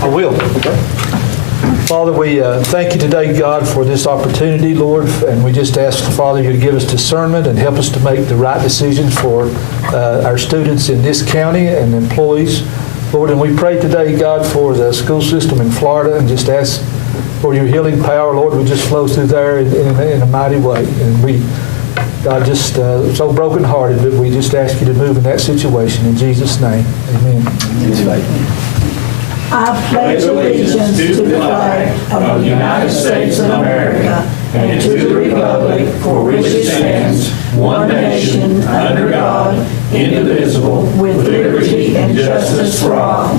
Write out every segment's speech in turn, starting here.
I will. Father, we thank you today, God, for this opportunity, Lord, and we just ask, Father, you to give us discernment and help us to make the right decisions for our students in this county and employees, Lord. And we pray today, God, for the school system in Florida, and just ask for your healing power, Lord, will just flow through there in a mighty way. And we, God, just so brokenhearted, but we just ask you to move in that situation. In Jesus' name, amen. I pledge allegiance to the flag of the United States of America and to the republic for which it stands, one nation, under God, indivisible, with liberty and justice for all.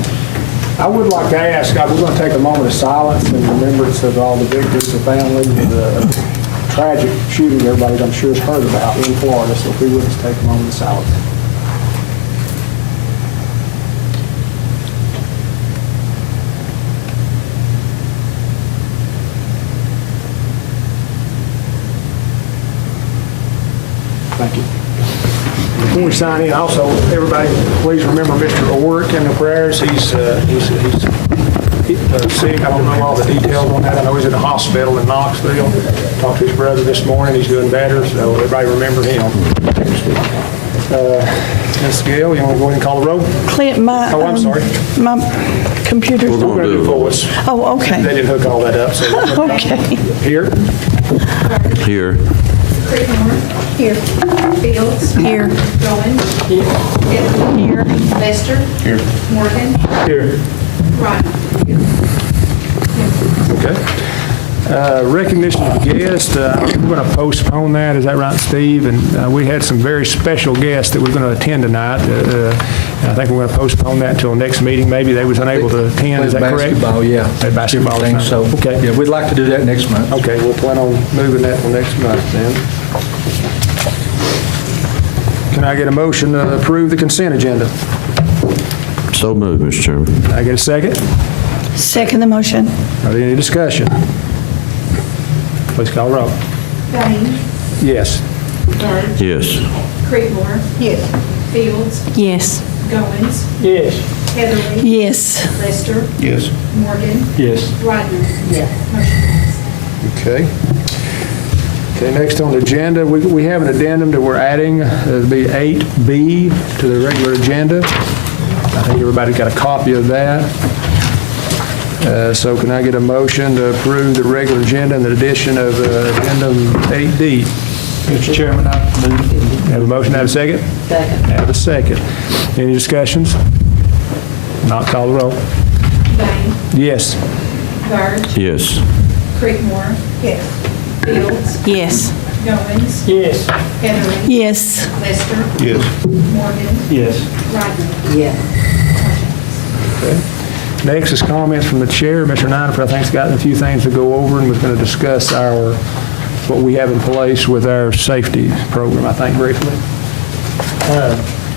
I would like to ask, we're going to take a moment of silence in remembrance of all the victims, the families, the tragic shooting everybody, I'm sure, has heard about in Florida. So if we would just take a moment of silence. Thank you. Before we sign in, also, everybody, please remember Mr. Orrick in the prayers. He's sick. I don't know all the details on that. I know he's in the hospital in Knoxville. Talked to his brother this morning. He's doing better, so everybody remember him. Ms. Gill, you want to go ahead and call the roll? Clint, I'm sorry. My computer's... We're going to do voice. Oh, okay. They didn't hook all that up. So Okay. Here. Here. Creekmore. Here. Fields. Here. Goins. Here. Here. Lester. Here. Morgan. Here. Ryan. Okay. Recognition of guests, we're going to postpone that, is that right, Steve? And we had some very special guests that we're going to attend tonight. I think we're going to postpone that until next meeting. Maybe they was unable to attend, is that correct? Basketball, yeah. Play basketball. Everything, so, okay. yeah, we'd like to do that next month. Okay, we'll plan on moving that till next month then. Can I get a motion to approve the consent agenda? So moved, Mr. Chairman. Can I get a second? Second the motion. Are there any discussion? Please call the roll. Gaines. Yes. Bird. Yes. Creekmore. Yes. Fields. Yes. Goins. Yes. Heatherly. Yes. Lester. Yes. Morgan. Yes. Rodner. Yes. Motion passed. Okay. Okay, next on the agenda, we have an addendum that we're adding. It'll be 8B to the regular agenda. I think everybody got a copy of that. So can I get a motion to approve the regular agenda and the addition of addendum 8D? Mr. Chairman, I move. Have a motion, have a second? Second. Have a second. Any discussions? Not call the roll. Gaines. Yes. Bird. Yes. Creekmore. Yes. Fields. Yes. Goins. Yes. Heatherly. Yes. Lester. Yes. Morgan. Yes. Rodner. Yes. Okay. Next is comments from the chair. Mr. Ninefer, I think, has got a few things to go over, and was going to discuss what we have in place with our safety program, I think, briefly.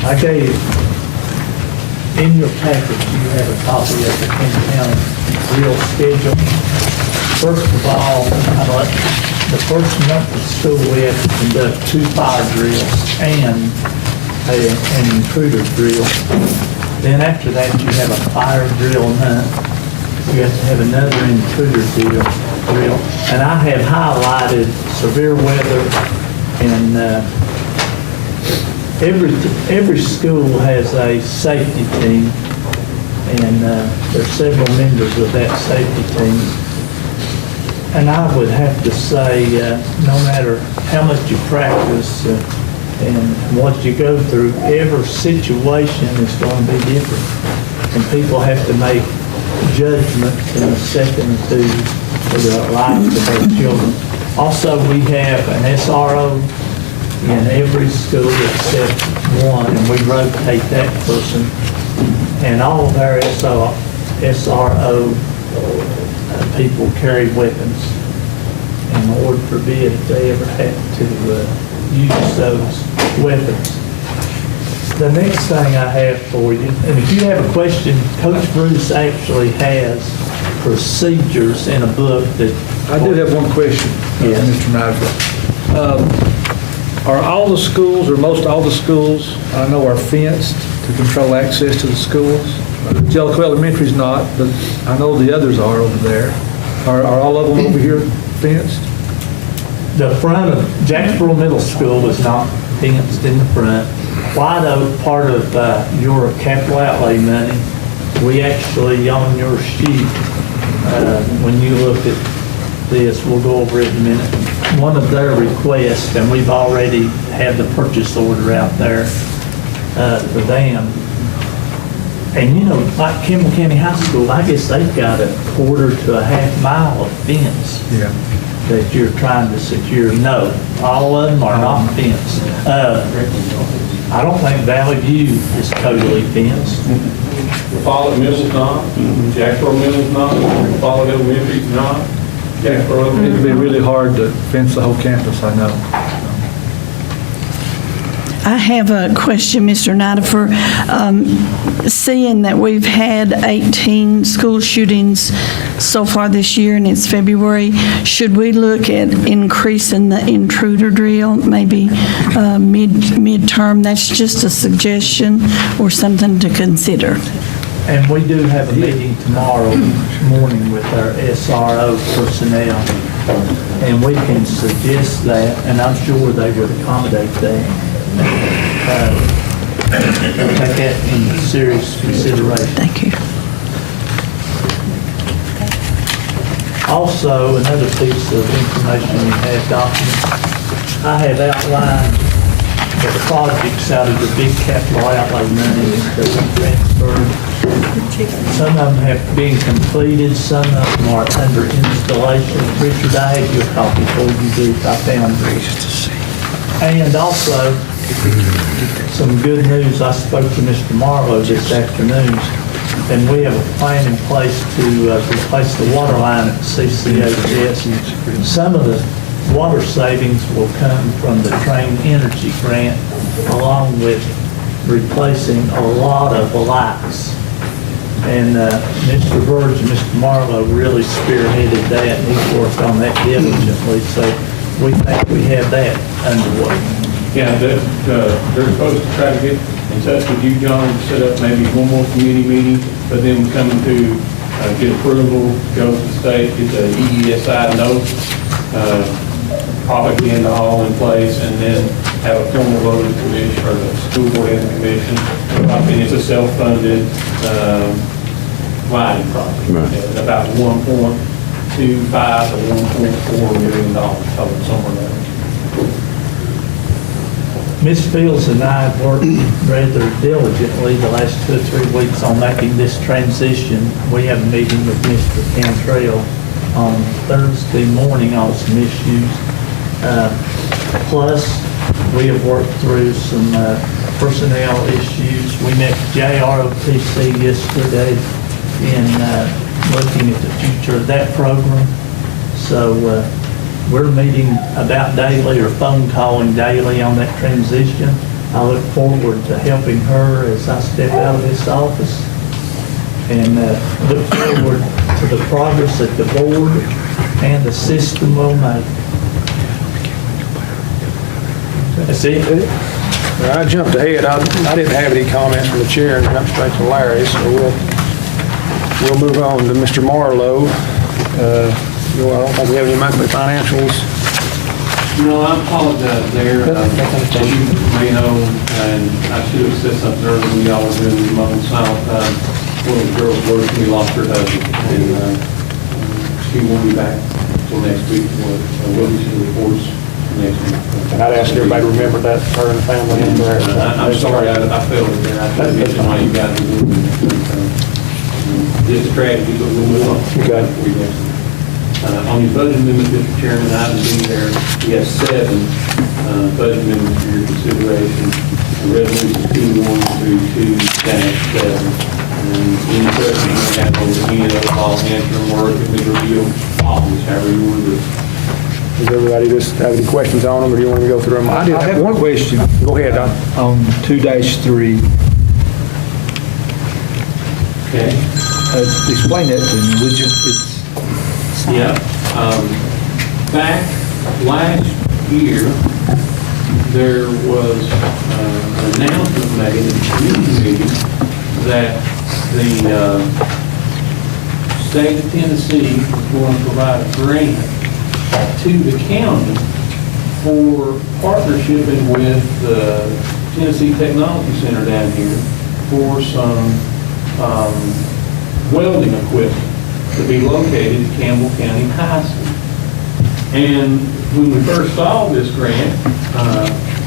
I gave, in your package, you have a copy of the King County drill schedule. First of all, the first month of school, we have to conduct 2 fire drills and an intruder drill. Then after that, you have a fire drill month. You have to have another intruder drill. And I have highlighted severe weather, and every school has a safety team, and there's several members of that safety team. And I would have to say, no matter how much you practice and what you go through, every situation is going to be different. And people have to make judgments in a second or two for the lives of their children. Also, we have an SRO in every school except one, and we rotate that person. And all of our SRO people carry weapons. And Lord forbid if they ever have to use those weapons. The next thing I have for you, and if you have a question, Coach Bruce actually has procedures in a book that... I do have one question, Yes. Mr. Nifer. Are all the schools, or most all the schools, I know are fenced to control access to the schools. Jellicoe Elementary's not, but I know the others are over there. Are all of them over here fenced? The front of Jacksboro Middle School is not fenced in the front. White Oak, part of your capital outlay money, we actually, on your sheet, when you look at this, we'll go over it in a minute, one of their requests, and we've already had the purchase order out there for them. And you know, like Kimball County High School, I guess they've got a quarter to a half mile of fence Yeah. that you're trying to secure. No, all of them are not fenced. I don't think Valley View is totally fenced. Follett Middle's not, Jacksboro Middle's not, Follett Elementary's not, Jacksboro It'd Elementary's be really hard to fence the whole campus, I know. I have a question, Mr. Nidifer. Seeing that we've had 18 school shootings so far this year, and it's February, should we look at increasing the intruder drill, maybe midterm? That's just a suggestion or something to consider. And we do have a meeting tomorrow morning with our SRO personnel, and we can suggest that, and I'm sure they would accommodate that. We'll take that into serious consideration. Thank you. Also, another piece of information we have documented, I have outlined the projects out of the big capital outlay money that we transferred. Some of them have been completed, some of them are under installation. Richard, I have your copy for you, Duke. I found it. And also, some good news, I spoke to Mr. Marlowe this afternoon, and we have a plan in place to replace the water line at CCHS. Some of the water savings will come from the Train Energy grant, along with replacing a lot of lights. And Mr. Verge and Mr. Marlowe really spearheaded that, and he's worked on that diligently, so we think we have that underway. Yeah, they're supposed to try to get in touch with you, John, to set up maybe one more committee meeting, but then coming to get approval, go to the state, get the EESI note, propaganda all in place, and then have a formal vote of the commission, or the school board and the commission. I mean, it's a self-funded lighting project. Right. About $1.25 to $1.4 million, total, somewhere there. Ms. Fields and I have worked rather diligently the last 2 or 3 weeks on making this transition. We have a meeting with Mr. Cantrell on Thursday morning on some issues. Plus, we have worked through some personnel issues. We met JROTC yesterday in looking at the future of that program. So we're meeting about daily or phone calling daily on that transition. I look forward to helping her as I step out of this office, and look forward to the progress that the board and the system will make. That's it. I jumped ahead. I didn't have any comments from the chair and jumped straight to Larry, so we'll move on to Mr. Marlowe. I don't think we have any monthly financials. No, I apologize there. As you may know, and I should have said something earlier when y'all were doing the moment silent time, one of the girls worked, we lost her husband, and she won't be back until next week. We'll be to the reports next week. And I'd ask everybody to remember that, her and the family. And I'm sorry, I failed it there. I couldn't mention why you guys are doing it. Just a tragedy, but we'll move on. Okay. On your budget amendment, Mr. Chairman, item B there, we have 7 budget amendments for your consideration. The resolution 2132-7. And any questions you have over any of those, I'll answer them, or it can be revealed office, however you want to do it. Does everybody just have any questions on them, or do you want me to go through them? I have one question. Go ahead, Don. On 2-3. Okay? Explain that to me, would you? Yeah. Back last year, there was an announcement made in the community meeting that the state of Tennessee was going to provide a grant to the county for partnershiping with the Tennessee Technology Center down here for some welding equipment to be located at Campbell County High School. And when we first saw this grant,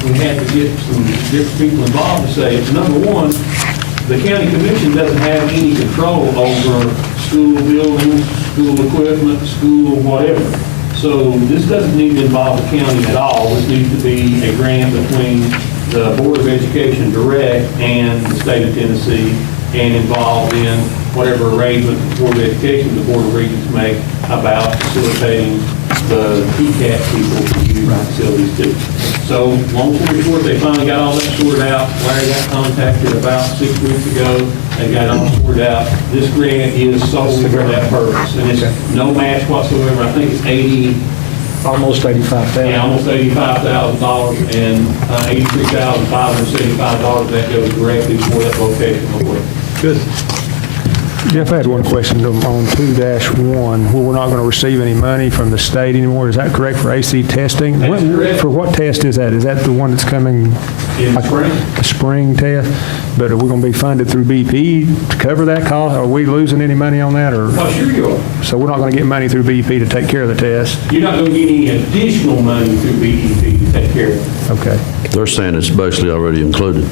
we had to get some different people involved to say, number one, the county commission doesn't have any control over school buildings, school equipment, school whatever. So this doesn't need to involve the county at all. This needs to be a grant between the Board of Education direct and the state of Tennessee, and involved in whatever arrangement the Board of Education, the Board of Regents make about facilitating the PCAT people to use our facilities too. So, long story short, they finally got all that sorted out. Larry got contacted about 6 weeks ago. They got it all sorted out. This grant is solely for that purpose, and it's no match whatsoever. I think it's Almost 85,000. yeah, almost $85,000, and $83,575 that goes directly for that vocational work. Good. Jeff, I had one question on 2-1, where we're not going to receive any money from the state anymore. Is that correct for AC testing? That's correct. For what test is that? Is that the one that's coming? In the spring? The spring test? But are we going to be funded through BP to cover that cost? Are we losing any money on that? Or Well, sure you are. so we're not going to get money through BP to take care of the test? You're not going to get any additional money through BEP to take care of it. Okay. They're saying it's basically already included.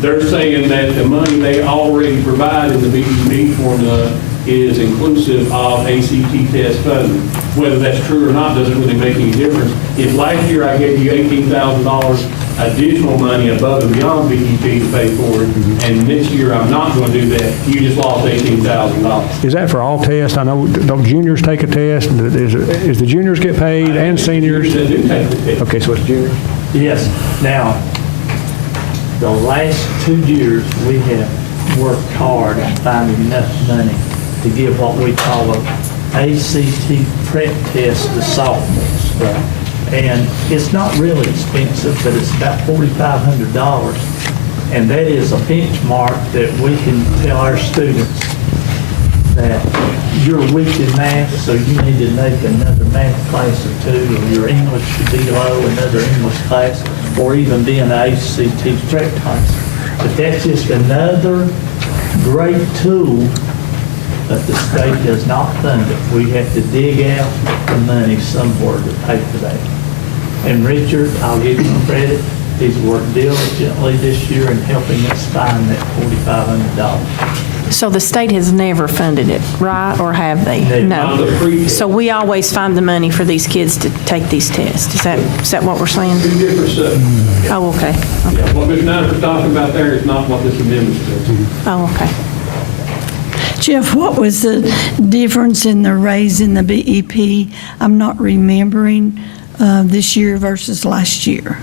They're saying that the money they already provide in the BEP formula is inclusive of ACT test funding. Whether that's true or not doesn't really make any difference. If last year I gave you $18,000 additional money above and beyond BEP to pay for it, and this year I'm not going to do that, you just lost $18,000. Is that for all tests? I know, don't juniors take a test? Is the juniors get paid and seniors? That do take the test. Okay, so it's juniors? Yes. Now, the last 2 years, we have worked hard at finding enough money to give what we call a ACT prep test to sophomores. And it's not really expensive, but it's about $4,500. And that is a benchmark that we can tell our students that you're weak in math, so you need to take another math class or two, or your English should be low, another English class, or even be an ACT prep class. But that's just another great tool, but the state does not fund it. We have to dig out the money somewhere to pay for that. And Richard, I'll give him credit, he's worked diligently this year in helping us find that $4,500. So the state has never funded it, right, or have they? They've not. The free No. test. So we always find the money for these kids to take these tests. Is that what we're saying? Two different stuff. Oh, okay. Yeah, what Ms. Snyder's talking about there is not what this amendment says. Oh, okay. Jeff, what was the difference in the raise in the BEP? I'm not remembering this year versus last year.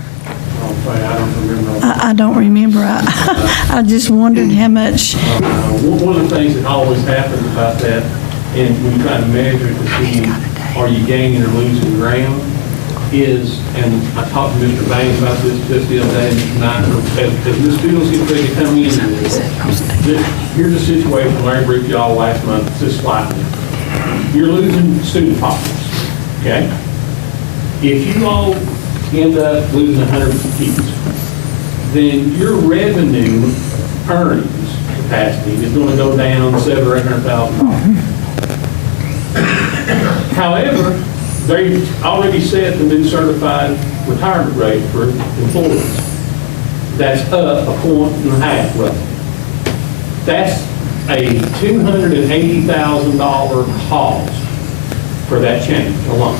I don't remember. I don't remember. I just wondered how much. One of the things that always happens about that, and when you try to measure it to see are you gaining or losing ground, is, and I talked to Mr. Baines about this just the other day, as the students get ready to come in, here's a situation Larry briefed y'all last month, just slightly. You're losing student populace, okay? If you all end up losing 100 kids, then your revenue earnings capacity is going to go down $700,000 or $800,000. However, they already set the new certified retirement rate for employees. That's up 1.5 roughly. That's a $280,000 cost for that change alone.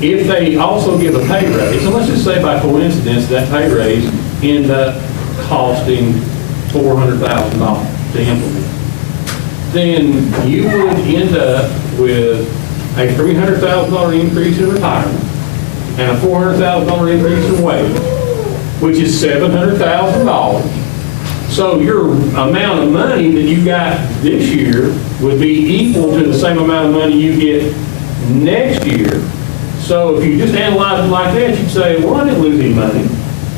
If they also give a pay raise, and let's just say by coincidence that pay raise end up costing $400,000 to implement, then you would end up with a $300,000 increase in retirement and a $400,000 increase in wage, which is $700,000. So your amount of money that you got this year would be equal to the same amount of money you get next year. So if you just analyze it like that, you'd say, well, I didn't lose any money.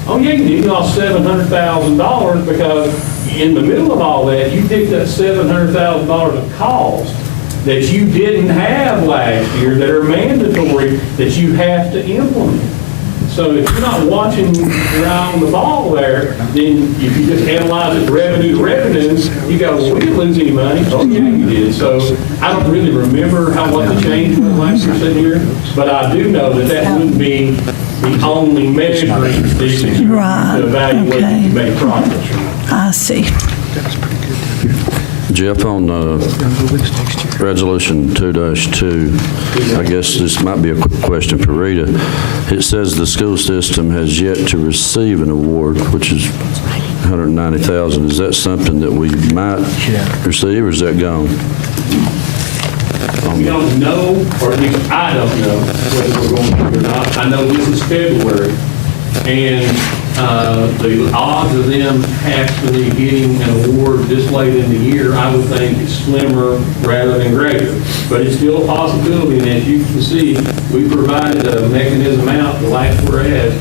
Oh, yeah, you did. You lost $700,000 because in the middle of all that, you picked up $700,000 of costs that you didn't have last year that are mandatory that you have to implement. So if you're not watching your eye on the ball there, then if you just analyze it revenue to revenue, you go, well, we didn't lose any money. Oh, yeah, you did. So I don't really remember what the change was last year sitting here, but I do know that wouldn't be the only measuring stick Right, to evaluate okay. if you made progress. I see. Jeff, on Resolution 2-2, I guess this might be a quick question for Rita. It says the school system has yet to receive an award, which is $190,000. Is that something that we might receive, or is that gone? We don't know, or at least I don't know whether we're going to or not. I know this is February, and the odds of them actually getting an award this late in the year, I would think, is slimmer rather than greater. But it's still a possibility, and as you can see, we provided a mechanism out the last whereas.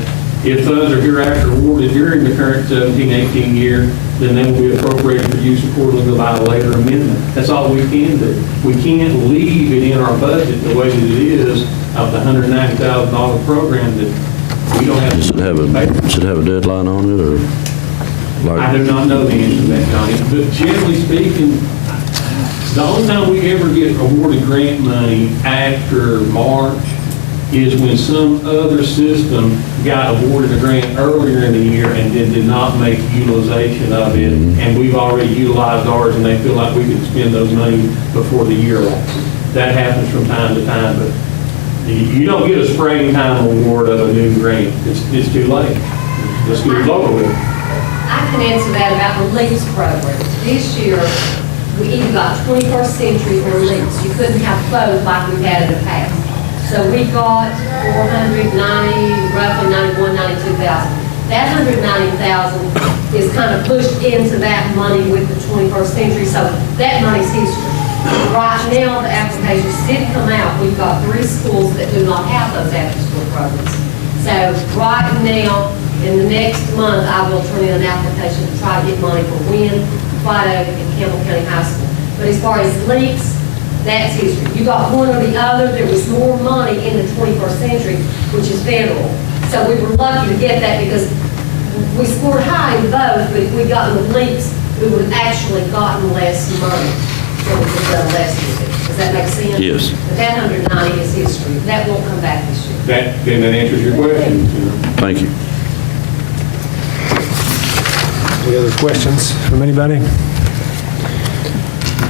If funds are hereafter awarded during the current 17-18 year, then they will be appropriated for use accordingly by a later amendment. That's all we can do. We can't leave it in our budget the way that it is of the $190,000 program that we don't have. Does it have a deadline on it, or? I do not know the answer to that, Johnny. But generally speaking, the only time we ever get awarded grant money after March is when some other system got awarded a grant earlier in the year and then did not make utilization of it, and we've already utilized ours, and they feel like we can spend those money before the year lapses. That happens from time to time, but you don't get a springtime award of a new grant. It's too late. The school's over with. I can answer that about the LEAPS program. This year, we either got 21st century or LEAPS. You couldn't have both like we've had in the past. So we got 490, roughly 91, 92,000. That 190,000 is kind of pushed into that money with the 21st century, so that money's history. Right now, the applications did come out. We've got 3 schools that do not have those after-school programs. So right now, in the next month, I will turn in an application to try to get money for Wynn, White Oak, and Campbell County High School. But as far as leaks, that's history. You got one or the other. There was more money in the 21st century, which is federal. So we were lucky to get that because we scored high in both, but if we'd gotten the leaks, we would have actually gotten less money. So we could have done less with it. Does that make sense? Yes. But that 190 is history. That won't come back this year. Then that answers your question. Thank you. Any other questions from anybody?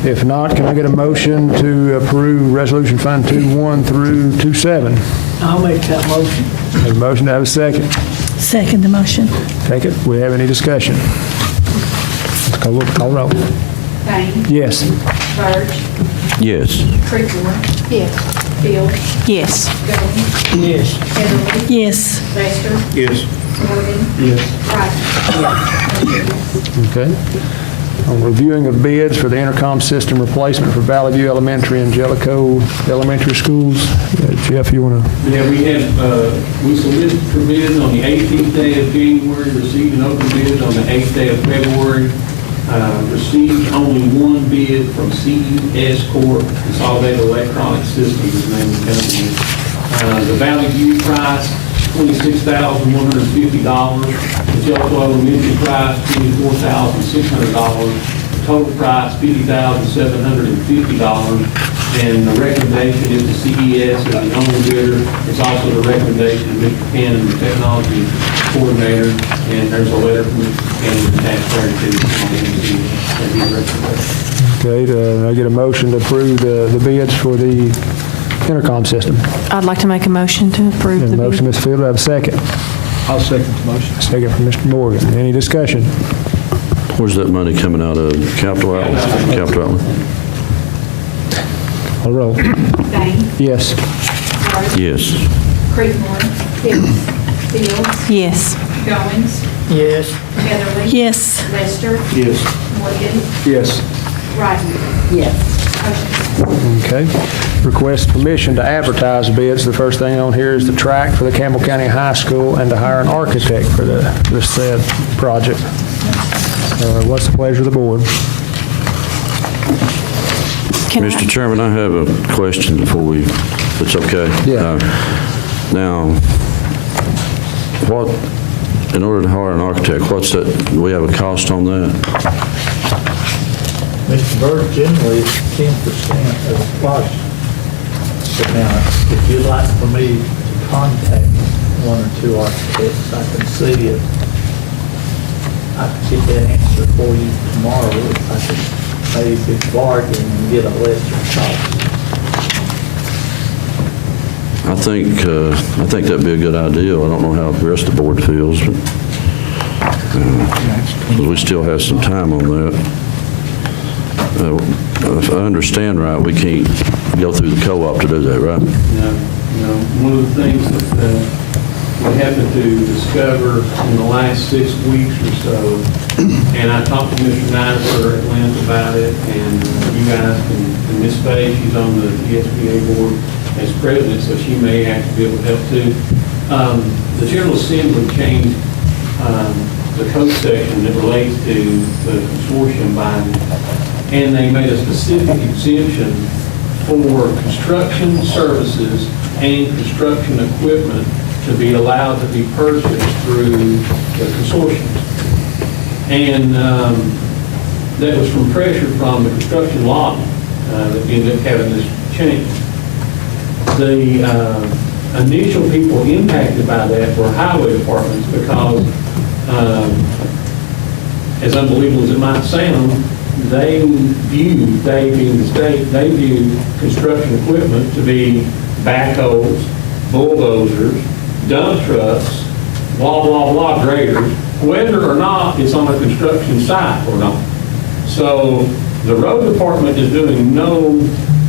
If not, can I get a motion to approve Resolution Fund 2-1 through 2-7? I'll make that motion. Have a motion to have a second. Second the motion. Take it. We have any discussion? Let's call roll. Bain. Yes. Burge. Yes. Creekmore. Yes. Field. Yes. Goins. Yes. Heatherly. Yes. Lester. Yes. Morgan. Yes. Rice. Okay. On reviewing of bids for the intercom system replacement for Valley View Elementary and Jellicoe Elementary Schools. Jeff, you want to? Yeah, we solicited for bids on the 18th day of January, received an open bid on the 8th day of February, received only one bid from CES Corp, Consolidated Electronic Systems is the name of the company. The Valley View price, $26,150. The Jellicoe Elementary price, $24,600. Total price, $50,750. And the recommendation is the CES as the only bidder. It's also the recommendation of Mr. Cannon, the technology coordinator, and there's a letter from Mr. Cannon, the taxpayer, to the recommendation. Okay, I get a motion to approve the bids for the intercom system. I'd like to make a motion to approve Have the a motion, bid. Mr. Fielder, have a second. I'll second the motion. Second from Mr. Morgan. Any discussion? Where's that money coming out of? Capital outlay? Capital outlay? I'll roll. Bain. Yes. Burge. Yes. Creekmore. Yes. Field. Yes. Goins. Yes. Heatherly. Yes. Lester. Yes. Morgan. Yes. Rice. Yes. Motion. Okay. request permission to advertise bids. The first thing on here is the track for the Campbell County High School and to hire an architect for the said project. What's the pleasure of the board? Mr. Chairman, I have a question before we, if it's okay. Yeah. Now, in order to hire an architect, what's that, do we have a cost on that? Mr. Byrd, generally, it's 10% of the project. But now, if you'd like for me to contact one or two architects, I can see if I can get that answer for you tomorrow, if I could maybe bargain and get a lesser cost. I think that'd be a good idea. I don't know how the rest of the board feels, but we still have some time on that. If I understand right, we can't go through the co-op to do that, right? No. One of the things that we happened to discover in the last 6 weeks or so, and I talked to Mr. Nizer at length about it, and you guys and Ms. Fay, she's on the ESBA board as president, so she may actually be able to help too. The General Assembly changed the code section that relates to the consortium buying, and they made a specific exemption for construction services and construction equipment to be allowed to be purchased through the consortiums. And that was from pressure from the construction lobby that ended up having this change. The initial people impacted by that were highway departments because, as unbelievable as it might sound, they being the state, they view construction equipment to be backhoes, bulldozers, dump trucks, blah, blah, blah, graders, whether or not it's on a construction site or not. So the road department is doing no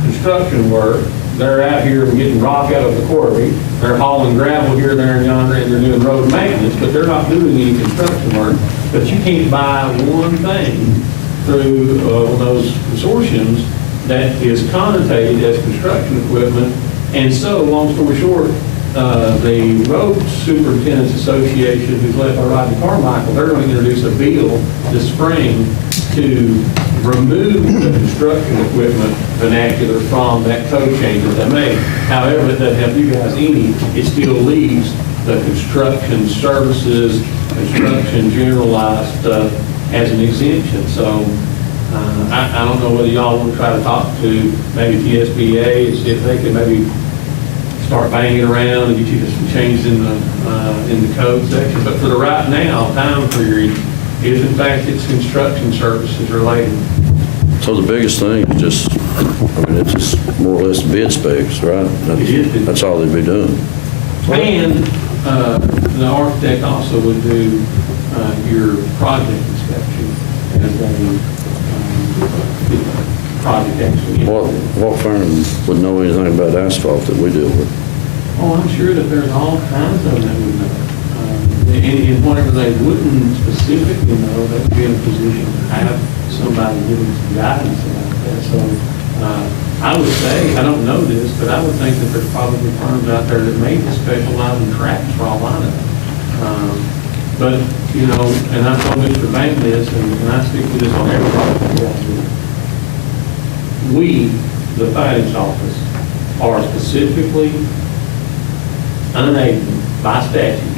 construction work. They're out here getting rock out of the quarry. They're hauling gravel here, there, and yonder, and they're doing road maintenance, but they're not doing any construction work. But you can't buy one thing through those consortiums that is connotated as construction equipment. And so, long story short, the Road Superintendents Association, who's led by Rodney Carmichael, they're going to introduce a bill this spring to remove the construction equipment vernacular from that code change that they made. However, it doesn't help you guys any. It still leaves the construction services, construction generalized stuff as an exemption. So I don't know whether y'all want to try to talk to maybe TSBA and see if they can maybe start banging around and get you some changes in the code section. But for the right now, time period is in fact it's construction services related. So the biggest thing is just, it's just more or less bid specs, right? That's all they'd be doing. And the architect also would do your project inspection as a project actually. What firm would know anything about asphalt that we deal with? Oh, I'm sure that there's all kinds of them that would know. And whatever they wouldn't specifically know, they would be in a position to have somebody giving some guidance about that. So I would say, I don't know this, but I would think that there's probably firms out there that may specialize in tracks for all I know. But, you know, and I told Mr. Bank this, and I speak to this on every project. We, the finance office, are specifically unable by statute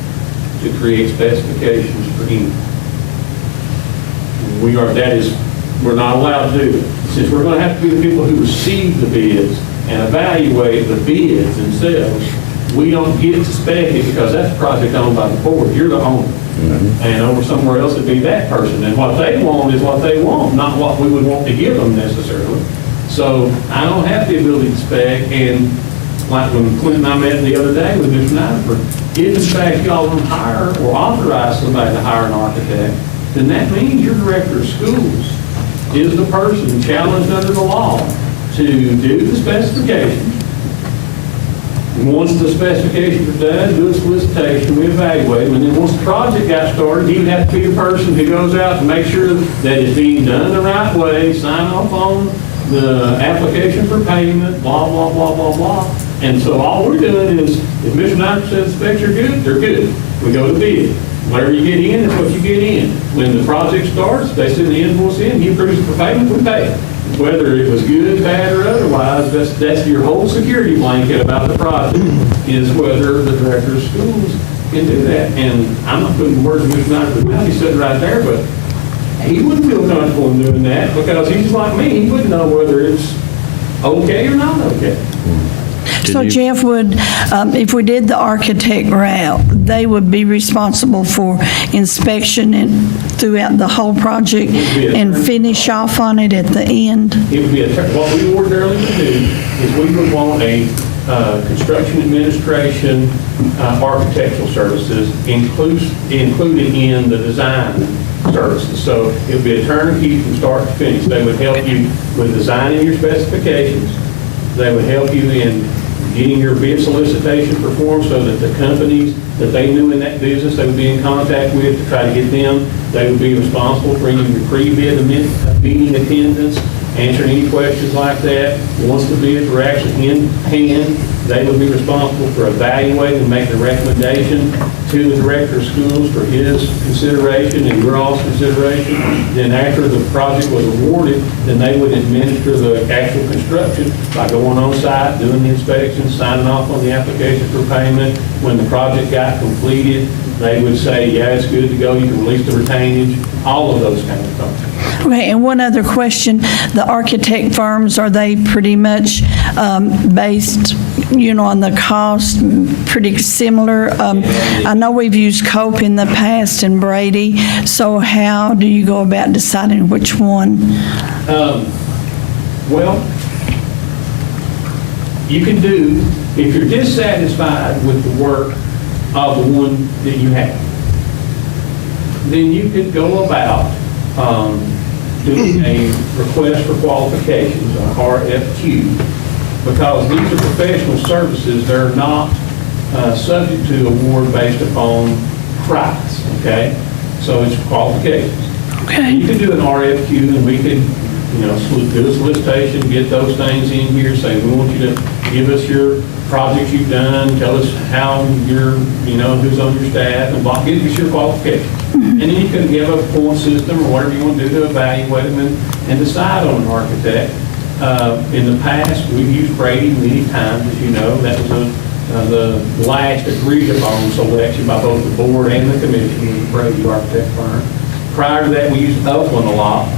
to create specifications for any. We're not allowed to do it. Since we're going to have to be the people who receive the bids and evaluate the bids themselves, we don't get to spec it because that's a project owned by the board. You're the owner. Mm-hmm. And over somewhere else it'd be that person. And what they want is what they want, not what we would want to give them necessarily. So I don't have the ability to spec. And like when Clint and I met the other day with Mr. Nifer, if in fact y'all want to hire or authorize somebody to hire an architect, then that means your director of schools is the person challenged under the law to do the specifications. Once the specifications are done, do a solicitation, we evaluate them, and then once the project got started, he would have to be the person who goes out and make sure that it's being done the right way, sign off on the application for payment, blah, blah, blah, blah, blah. And so all we're doing is, if Mr. Knight says specs are good, they're good. We go to bid. Whatever you get in is what you get in. When the project starts, they send the invoice in, he approves it for payment, we pay it. Whether it was good, bad, or otherwise, that's your whole security blanket about the project, is whether the director of schools can do that. And I'm not putting words in Mr. Knight's mouth, he said it right there, but he wouldn't feel comfortable in doing that because he's like me, he wouldn't know whether it's okay or not okay. So Jeff, if we did the architect route, they would be responsible for inspection and throughout the whole project and finish off on it at the end? It would be what we ordinarily would do is we would want a construction administration, architectural services included in the design services. So it would be a turnkey from start to finish. They would help you with designing your specifications. They would help you in getting your bid solicitation performed so that the companies that they knew in that business they would be in contact with to try to get them, they would be responsible for any pre-bid meeting attendance, answering any questions like that. Once the bids were actually in hand, they would be responsible for evaluating and making a recommendation to the director of schools for his consideration and your all's consideration. Then after the project was awarded, then they would administer the actual construction by going on site, doing the inspections, signing off on the application for payment. When the project got completed, they would say, yeah, it's good to go, you can release the retainage, all of those kind of things. Okay, and one other question. The architect firms, are they pretty much based, on the cost, pretty similar? I know we've used Cope in the past and Brady, so how do you go about deciding which one? Well, you can do, if you're dissatisfied with the work of the one that you have, then you could go about doing a request for qualifications, an RFQ, because these are professional services. They're not subject to award based upon price, okay? So it's qualifications. Okay. You could do an RFQ, and we could, do a solicitation, get those things in here, say, we want you to give us your projects you've done, tell us how you're, who's on your staff, and give us your qualifications. And then you can give a point system or whatever you want to do to evaluate them and decide on an architect. In the past, we've used Brady many times, as you know. That was the last agreed upon selection by both the board and the commission, the Brady architect firm. Prior to that, we used Upland a lot.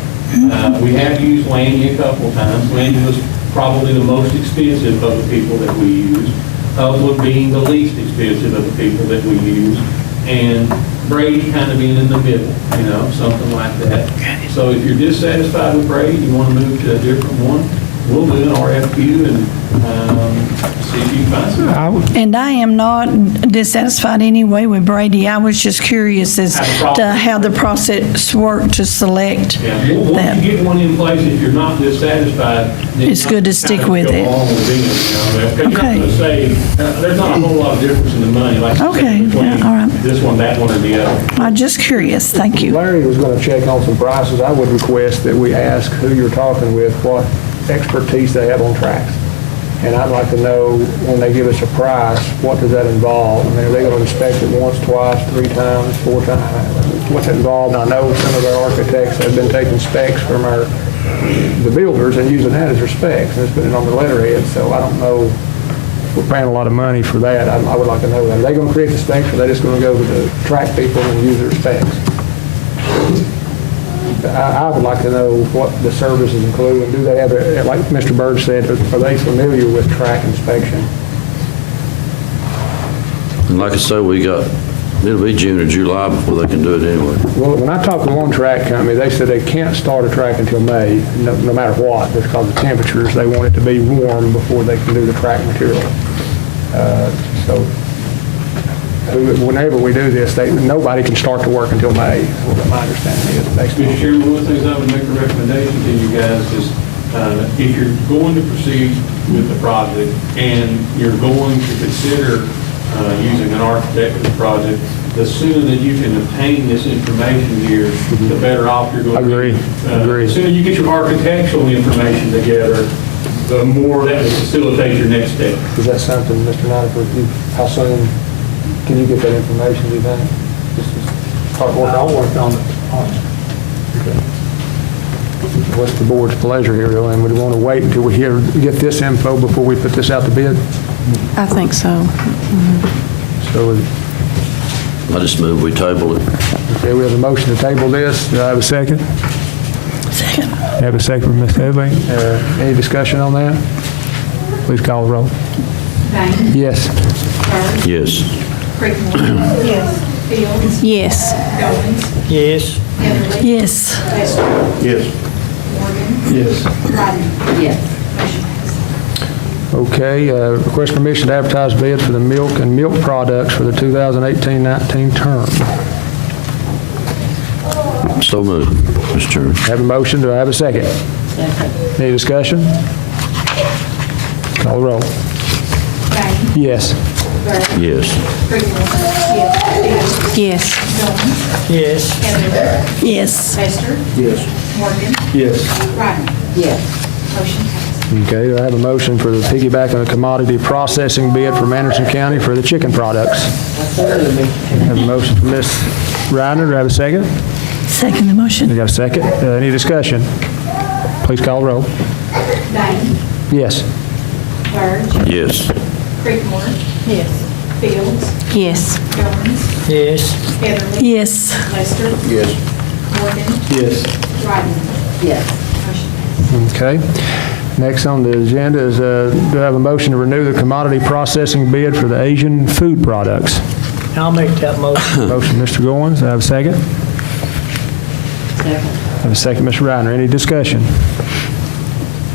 We have used Landy a couple of times. Landy was probably the most expensive of the people that we used. Upland being the least expensive of the people that we used. And Brady kind of being in the middle, something like that. So if you're dissatisfied with Brady, you want to move to a different one, we'll do an RFQ and see if you can find something. And I am not dissatisfied anyway with Brady. I was just curious as to how the process worked to select Yeah, once that. you get one in place, if you're not dissatisfied, then It's good to stick with it. You're not going to say, there's not a whole lot of difference in the money, like you said, Okay, between yeah, all right. this one, that one, or the other. I'm just curious. Thank you. Larry was going to check on some prices. I would request that we ask who you're talking with, what expertise they have on tracks. And I'd like to know, when they give us a price, what does that involve? I mean, are they going to inspect it once, twice, 3 times, 4 times? What's involved? I know some of our architects have been taking specs from the builders and using that as their specs, and it's putting it on the letterhead, so I don't know. We're paying a lot of money for that. I would like to know that. Are they going to create the specs, or are they just going to go to the track people and use their specs? I would like to know what the services include, and do they have, like Mr. Bird said, are they familiar with track inspection? And like I say, it'll be June or July before they can do it anyway. Well, when I talked to one track company, they said they can't start a track until May, no matter what, because of the temperatures. They want it to be warm before they can do the track material. So whenever we do this, nobody can start to work until May, is what my understanding is. Mr. Chairman, one of the things I would make a recommendation to you guys is, if you're going to proceed with the project and you're going to consider using an architect for the project, the sooner that you can obtain this information here, the better off you're going to be. Agree. The sooner you get your architectural information together, the more that will facilitate your next step. Is that something, Mr. Nifer, how soon can you get that information, do you think? Start working I'll on work on it. What's the board's pleasure here, though? And would we want to wait until we get this info before we put this out to bid? I think so. So, I just move we table it. okay, we have a motion to table this. Do I have a second? Second. I have a second from Ms. Headley. Any discussion on that? Please call the roll. Dane. Yes. Byrd. Yes. Creekmore. Yes. Fields. Yes. Goins. Yes. Heatherly. Yes. Lester. Yes. Morgan. Yes. Rodney. Yes. Motion passed. Okay, request permission to advertise bids for the milk and milk products for the 2018-19 term. So moved, Mr. Chairman. Have a motion, do I have a second? Any discussion? Call the roll. Dane. Yes. Byrd. Yes. Creekmore. Yes. Fields. Yes. Goins. Yes. Heatherly. Yes. Lester. Yes. Morgan. Yes. Rodney. Yes. Motion passed. Okay, do I have a motion for the piggyback on a commodity processing bid from Anderson County for the chicken products? Have a motion from Ms. Reiner, do I have a second? Second the motion. You got a second? Any discussion? Please call the roll. Dane. Yes. Byrd. Yes. Creekmore. Yes. Fields. Yes. Goins. Yes. Heatherly. Yes. Lester. Yes. Morgan. Yes. Rodney. Yes. Motion passed. Okay. Next on the agenda is, do I have a motion to renew the commodity processing bid for the Asian food products? I'll make that motion. Motion, Mr. Goins, do I have a second? Second. I have a second, Mr. Reiner. Any discussion?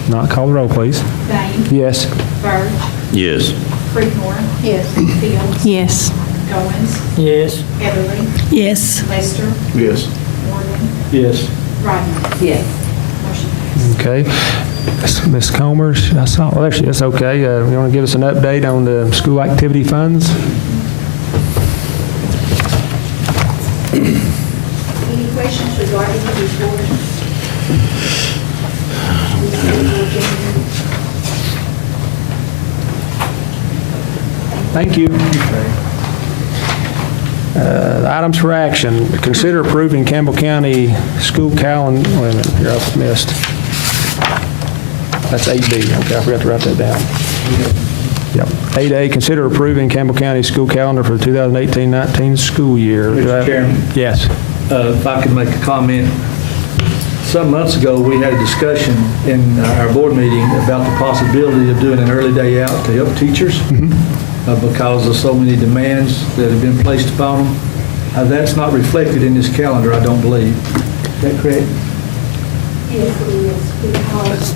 Not, call the roll, please. Dane. Yes. Byrd. Yes. Creekmore. Yes. Fields. Yes. Goins. Yes. Heatherly. Yes. Lester. Yes. Morgan. Yes. Rodney. Yes. Motion passed. Okay. Ms. Comer, I saw, well, actually, that's okay. You want to give us an update on the school activity funds? Any questions regarding the report? Thank you. Items for action. Consider approving Campbell County school calendar. Wait a minute, here I've missed. That's 8B. Okay, I forgot to write that down. Yep. 8A, consider approving Campbell County school calendar for the 2018-19 school year. Mr. Chairman? Yes. If I could make a comment. Some months ago, we had a discussion in our board meeting about the possibility of doing an early day out to help teachers because of so many demands that have been placed upon them. That's not reflected in this calendar, I don't believe. Is that correct? Yes, it is, because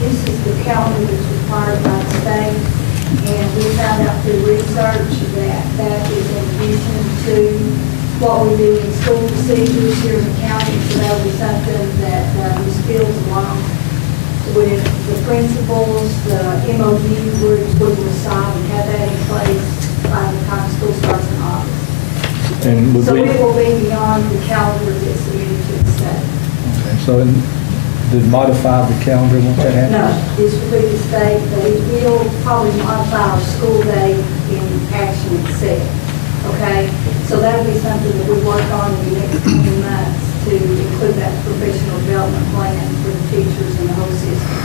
this is the calendar that's required by the state, and we found out through research that that is in addition to what we do in school procedures here in the county, so that will be something that Ms. Fields, along with the principals, the MOU groups, we will decide and have that in place by the time school starts in August. And would So we, it will be beyond the calendar that's submitted to the state. so did modify the calendar once that happens? No, this will be the state, but we will probably modify our school day in action itself, okay? So that'll be something that we work on in the next few months to include that professional development plan for the teachers and the whole system,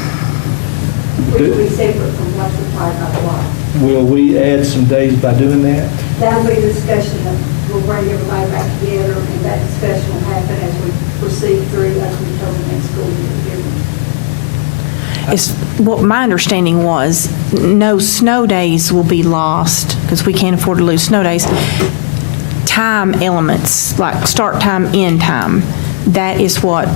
which will be separate from what's required by the law. Will we add some days by doing that? That'll be a discussion that we'll bring everybody back together, and that discussion will happen as we proceed through until the next school year. It's, what my understanding was, no snow days will be lost, because we can't afford to lose snow days. Time elements, like start time, end time, that is what,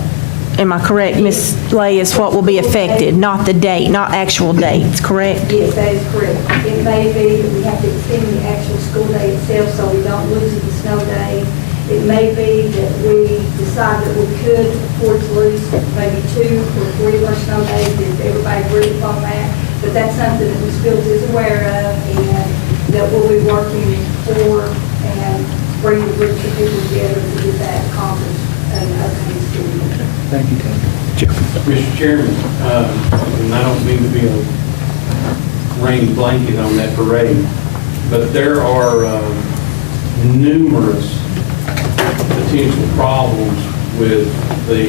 am I correct, Ms. Lay, is what will be affected, not the date, not actual dates, correct? Yes, that is correct. It may be that we have to extend the actual school day itself so we don't lose the snow day. It may be that we decide that we could afford to lose maybe 2 or 3 of our snow days if everybody agrees upon that. But that's something that Ms. Fields is aware of and that we'll be working for and bring a group of people together to get that accomplished and upcoming school year. Thank you, Tammy. Mr. Chairman, and I don't mean to be a rain blanket on that parade, but there are numerous potential problems with the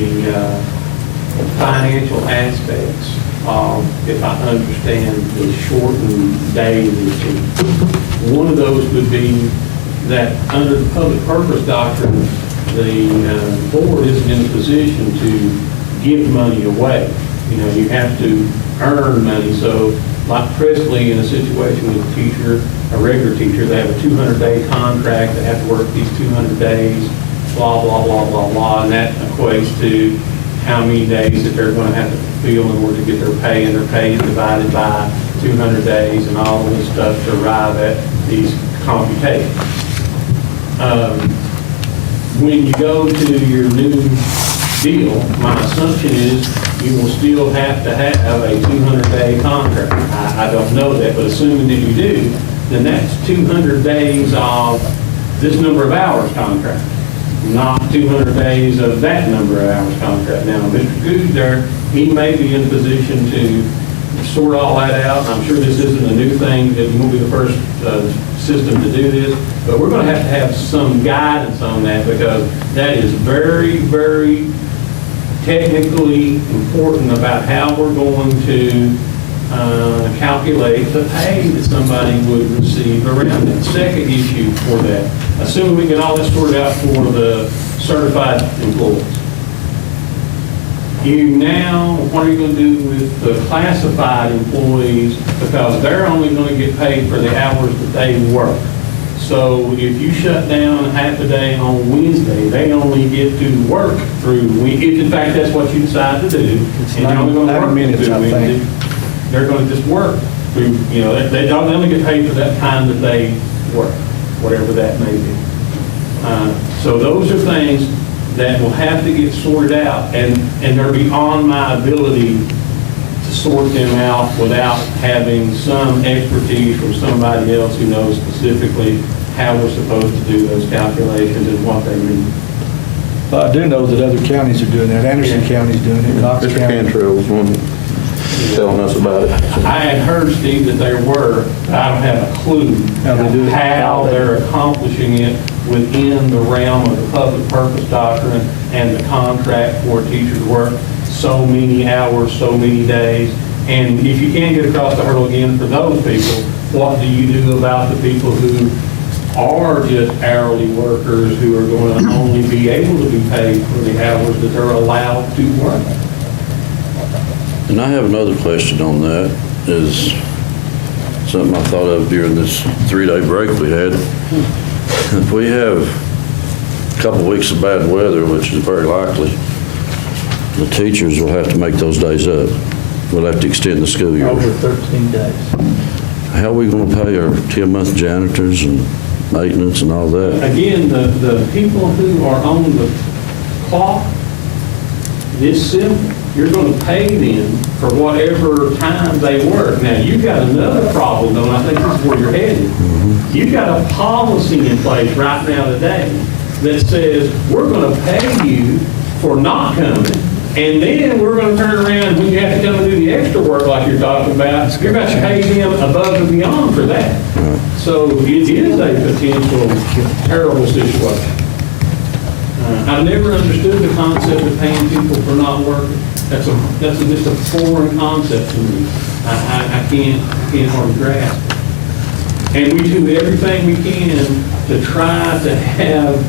financial aspects of, if I understand, the shortened day routine. One of those would be that under the public purpose doctrine, the board isn't in a position to give money away. You know, you have to earn money. So like presently in a situation with a teacher, a regular teacher, they have a 200-day contract, they have to work these 200 days, blah, blah, blah, blah, blah, and that equates to how many days that they're going to have to fulfill in order to get their pay, and their pay is divided by 200 days and all of this stuff to arrive at these computations. When you go to your new deal, my assumption is you will still have to have a 200-day contract. I don't know that, but assuming that you do, then that's 200 days of this number of hours contract, not 200 days of that number of hours contract. Now, Mr. Goode there, he may be in a position to sort all that out. I'm sure this isn't a new thing, that you won't be the first system to do this, but we're going to have some guidance on that, because that is very, very technically important about how we're going to calculate the pay that somebody would receive around that. Second issue for that, assuming we get all this sorted out for the certified employees, what are you going to do with the classified employees, because they're only going to get paid for the hours that they work. So if you shut down half a day on Wednesday, they only get to work through, if in fact that's what you decide to do, and you're only going to work through Wednesday, they're going to just work through, you know, they only get paid for that time that they work, whatever that may be. So those are things that will have to get sorted out, and they're beyond my ability to sort them out without having some expertise from somebody else who knows specifically how we're supposed to do those calculations and what they mean. Well, I do know that other counties are doing that. Anderson County's doing it, Knox Mr. County. Cantrell was one telling us about it. I had heard, Steve, that there were, but I don't have a clue How they do it. how they're accomplishing it within the realm of the public purpose doctrine and the contract for teachers' work, so many hours, so many days. And if you can't get across the hurdle again for those people, what do you do about the people who are just hourly workers who are going to only be able to be paid for the hours that they're allowed to work? And I have another question on that, is something I thought of during this 3-day break we had. If we have a couple weeks of bad weather, which is very likely, the teachers will have to make those days up. We'll have to extend the school year. Over 13 days. How are we going to pay our 10-month janitors and maintenance and all that? Again, the people who are on the clock, it's simple. You're going to pay them for whatever time they work. Now, you've got another problem, though, and I think this is where you're headed. You've got a policy in place right now today that says we're going to pay you for not coming, and then we're going to turn around when you have to come and do the extra work like you're talking about, you're going to pay them above and beyond for that. So it is a potential terrible situation. I've never understood the concept of paying people for not working. That's just a foreign concept to me. I can't hardly grasp it. And we do everything we can to try to have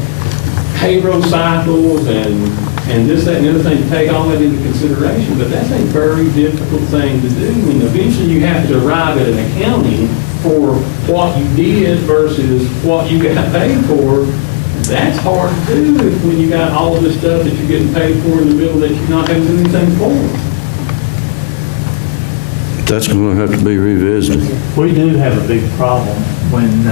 payroll cycles and this, that, and the other thing, to take all that into consideration, but that's a very difficult thing to do. And eventually you have to arrive at an accounting for what you did versus what you got paid for. That's hard to do when you got all of this stuff that you're getting paid for in the middle that you're not having to do anything for. That's going to have to be revisited. We do have a big problem when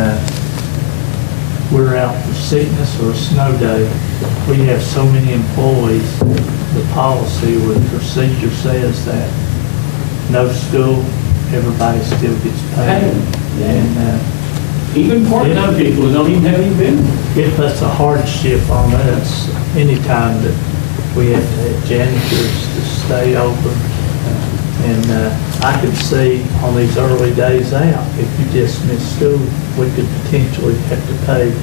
we're out for sickness or a snow day. We have so many employees, the policy or the procedure says that no school, everybody still gets paid. And even part-time people that don't even have any benefits. It puts a hardship on us anytime that we have to have janitors to stay open. And I could see on these early days out, if you dismiss school, we could potentially have to pay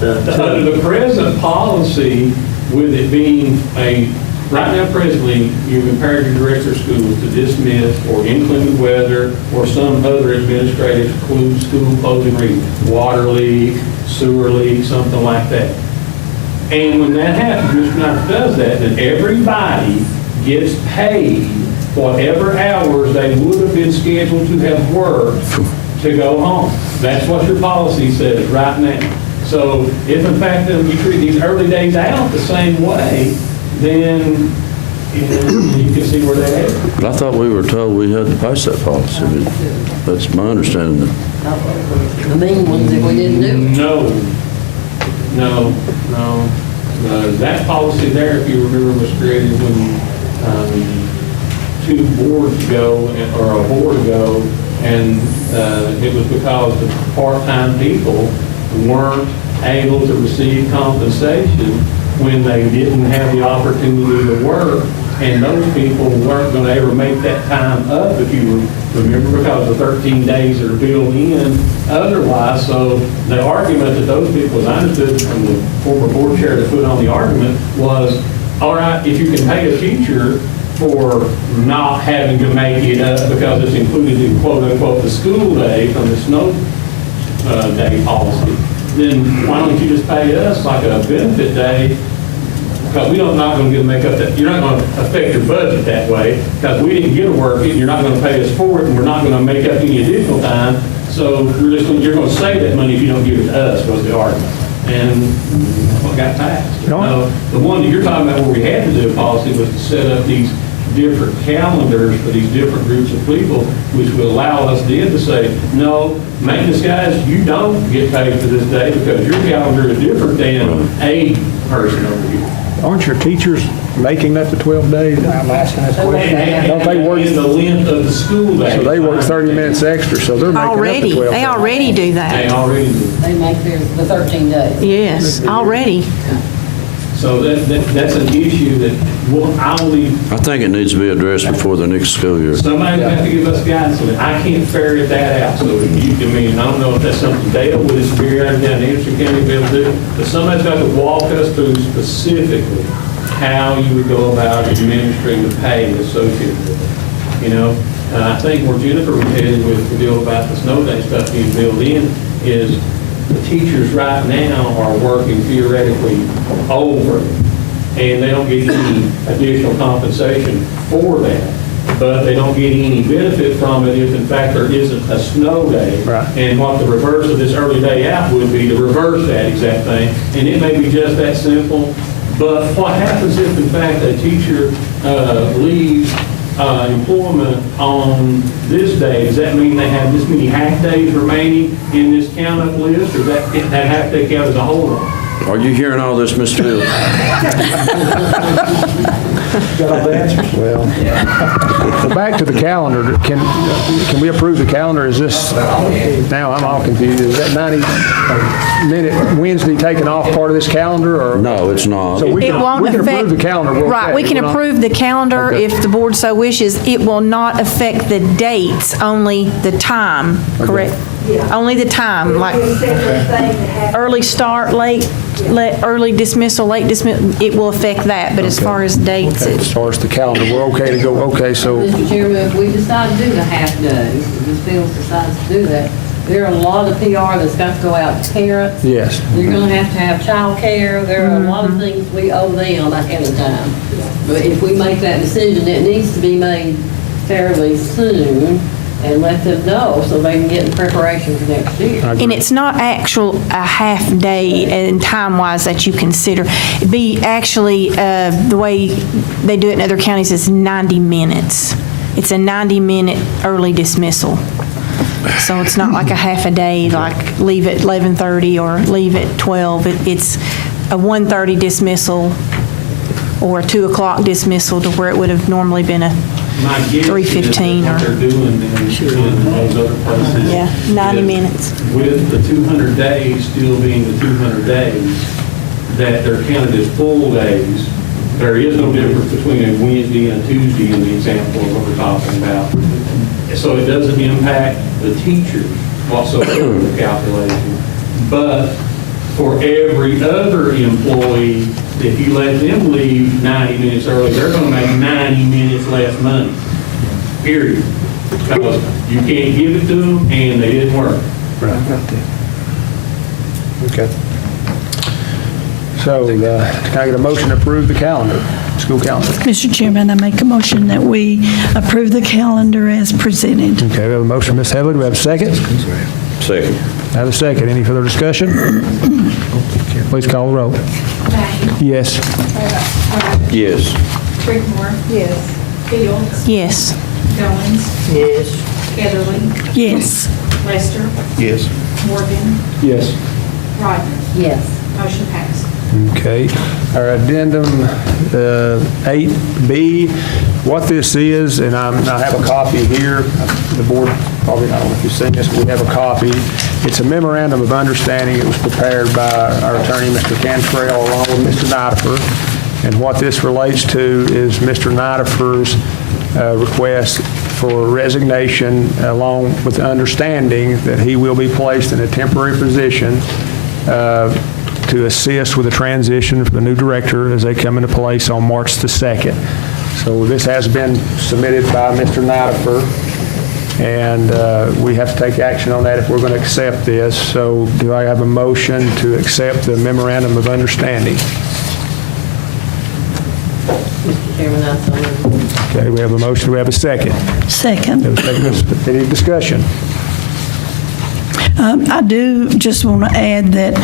Under the present policy, with it being right now presently, you've impaired your director of schools to dismiss or inclement weather or some other administrative school closing reason, water leak, sewer leak, something like that. And when that happens, Mr. Knight does that, then everybody gets paid whatever hours they would have been scheduled to have worked to go home. That's what your policy says right now. So if in fact you treat these early days out the same way, then you can see where they're at. But I thought we were told we had to pass that policy. That's my understanding. The main ones that we didn't do. No. That policy there, if you remember, was created when 2 boards ago, or a board ago, and it was because the part-time people weren't able to receive compensation when they didn't have the opportunity to work, and those people weren't going to ever make that time up, if you remember, because of 13 days that are built in otherwise. So the argument that those people, as I understood from the former board chair that put on the argument, was, all right, if you can pay a teacher for not having to make it up because it's included in quote-unquote the school day from the snow day policy, then why don't you just pay us like a benefit day? Because we're not going to make up that. You're not going to affect your budget that way because we didn't get to work it. You're not going to pay us for it, and we're not going to make up any additional time. So you're going to save that money if you don't give it to us, was the argument. And that's what got passed. The one that you're talking about where we had to do a policy was to set up these different calendars for these different groups of people, which would allow us then to say, no, maintenance guys, you don't get paid for this day because your calendar is different than a person over here. Aren't your teachers making up to 12 days? I'm asking this question. Don't they work? In the length of the school day. So they work 30 minutes extra, so they're making up to 12 days. They already do They that. already do. They make the 13 days. Yes, already. So that's an issue that I believe I think it needs to be addressed before the next school year. somebody's going to have to give us guidance on it. I can't ferret that out. So if you, I don't know if that's something Dale with his career down in Anderson County be able to do, but somebody's got to walk us through specifically how you would go about administering the pay associated with it. I think where Jennifer was headed with the deal about the snow day stuff being built in is the teachers right now are working theoretically over, and they don't get any additional compensation for that. But they don't get any benefit from it if, in fact, there isn't a snow day. Right. And what the reverse of this early day out would be to reverse that exact thing. And it may be just that simple. But what happens if, in fact, a teacher leaves employment on this day? Does that mean they have this many half days remaining in this count-up list, or that half day count as a whole? Are you hearing all this, Mr. Field? Got all the answers? Well, back to the calendar, can we approve the calendar? Is this, now I'm all confused, is that 90-minute Wednesday taken off part of this calendar, or? No, it's not. So we It can won't approve affect. the calendar. we're Right, okay. we can We're not- approve the calendar Okay. if the board so wishes. It will not affect the dates, only the time, correct? Only the time, like It's a separate thing that happens. early start, early dismissal, late dismissal, it will affect that, but as far as dates, As it's, far as the calendar, we're okay to go, okay, so, Mr. Chairman, if we decide to do the half day, if Ms. Fields decides to do that, there are a lot of PR that's got to go out to parents. yes. You're going to have childcare. There are a lot of things we owe them ahead of time. But if we make that decision, it needs to be made fairly soon and let them know so they can get in preparation for next year. and it's not a half day and time-wise that you consider. It'd be actually, the way they do it in other counties is 90 minutes. It's a 90-minute early dismissal. So it's not like a half a day, like leave at 11:30 or leave at 12. It's a 1:30 dismissal or a 2 o'clock dismissal to where it would have normally been a My guess is 3:15 that what or- they're doing in those other places. Yeah, 90 is minutes. With the 200 days still being the 200 days, that they're counted as full days. There is no difference between a Wednesday and a Tuesday in the example of what we're talking about. So it doesn't impact the teachers whatsoever in the calculation. But for every other employee, if you let them leave 90 minutes early, they're going to make 90 minutes less money, period. Because you can't give it to them, and they didn't work. Okay. So can I get a motion to approve the calendar, school calendar? Mr. Chairman, I make a motion that we approve the calendar as presented. Okay, we have a motion, Ms. Headley. Do we have a second? Second. I have a second. Any further discussion? Please call the roll. Bang. Yes. Yes. Creekmore. Yes. Fields. Yes. Goins. Yes. Heatherly. Yes. Lester. Yes. Morgan. Yes. Rodney. Yes. Motion passed. Okay. Our addendum 8B, what this is, and I have a copy here, the board probably, I don't know if you've seen this, but we have a copy. It's a memorandum of understanding. It was prepared by our attorney, Mr. Cantrell, along with Mr. Nidifer. And what this relates to is Mr. Nidifer's request for resignation, along with the understanding that he will be placed in a temporary position to assist with the transition for the new director as they come into place on March the 2nd. So this has been submitted by Mr. Nidifer, and we have to take action on that if we're going to accept this. So do I have a motion to accept the memorandum of understanding? Mr. Chairman, I so move. Okay, we have a motion. We have a second. Second. We have a second. Any discussion? I do just want to add that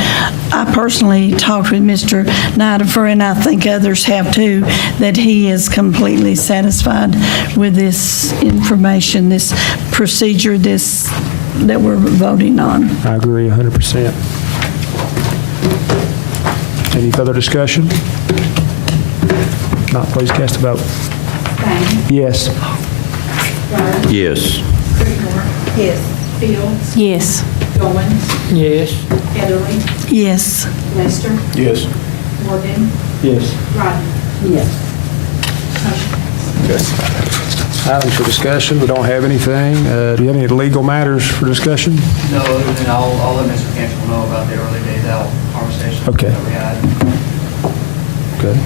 I personally talked with Mr. Nidifer, and I think others have too, that he is completely satisfied with this information, this procedure, that we're voting on. I agree 100%. Any further discussion? Not, please cast a vote. Bang. Yes. Bird. Yes. Creekmore. Yes. Fields. Yes. Goins. Yes. Heatherly. Yes. Lester. Yes. Morgan. Yes. Rodney. Yes. Motion passed. Items for discussion, we don't have anything. Do you have any legal matters for discussion? No, other than I'll let Mr. Cantrell know about the early days out conversation Okay. that we had. Good.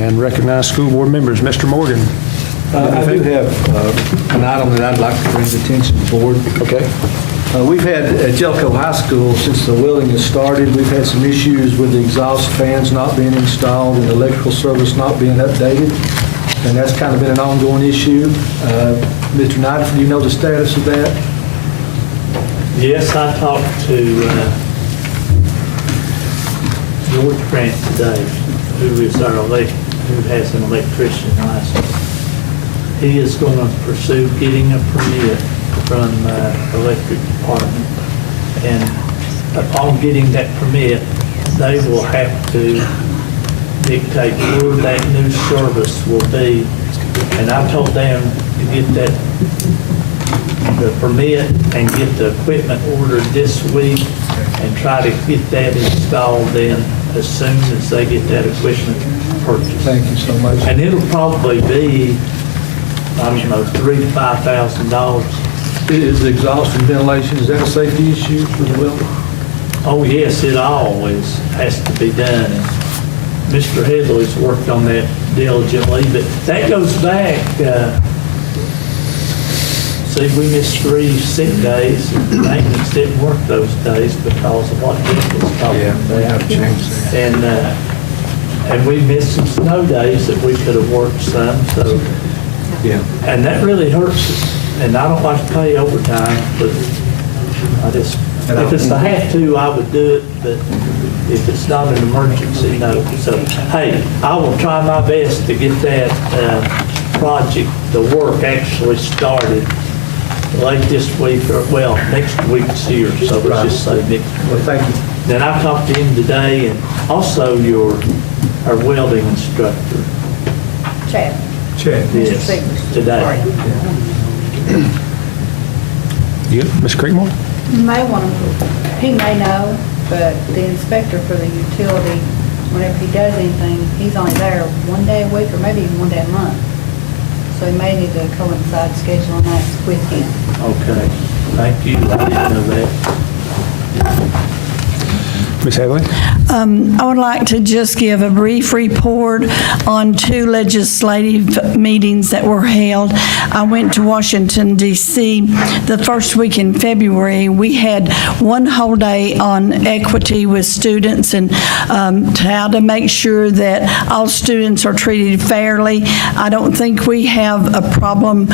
And recognize school board members. Mr. Morgan. I do have an item that I'd like to bring to the attention of the board. Okay. We've had at Jellicoe High School, since the welding has started, we've had some issues with the exhaust fans not being installed and the electrical service not being updated, and that's kind of been an ongoing issue. Mr. Nidifer, do you know the status of that? Yes, I talked to George Grant today, who is who has an electrician license. He is going to pursue getting a permit from the electric department, and upon getting that permit, they will have to dictate where that new service will be. And I told them to get the permit and get the equipment ordered this week and try to get that installed then as soon as they get that equipment purchased. Thank you so much. And it'll probably be, I don't know, $3,000 to $5,000. Is the exhaust and ventilation, is that a safety issue for the welding? Oh, yes, it always has to be done. And Mr. Headley's worked on that diligently, but that goes back, see, we missed 3 sick days, and maintenance didn't work those days because of what Dick was talking we have about. to change that. And we missed some snow days that we could have worked some, so, Yeah. and that really hurts us. And I don't like to pay overtime, but I just, if it's to have to, I would do it, but if it's not an emergency, no. So, hey, I will try my best to get that project, the work actually started late this week, or, well, next week's here, so let's just say next week. Well, thank you. Then I talked to him today, and also our welding instructor. Chad. Check. Yes, today. You good? Ms. Creekmore? You may want to, he may know, but the inspector for the utility, whenever he does anything, he's only there one day a week or maybe even one day a month. So he may need to coincide scheduling that with him. Okay, thank you, I didn't know that. Ms. Heatherly? I would like to just give a brief report on 2 legislative meetings that were held. I went to Washington, D.C. the first week in February. We had one whole day on equity with students and how to make sure that all students are treated fairly. I don't think we have a problem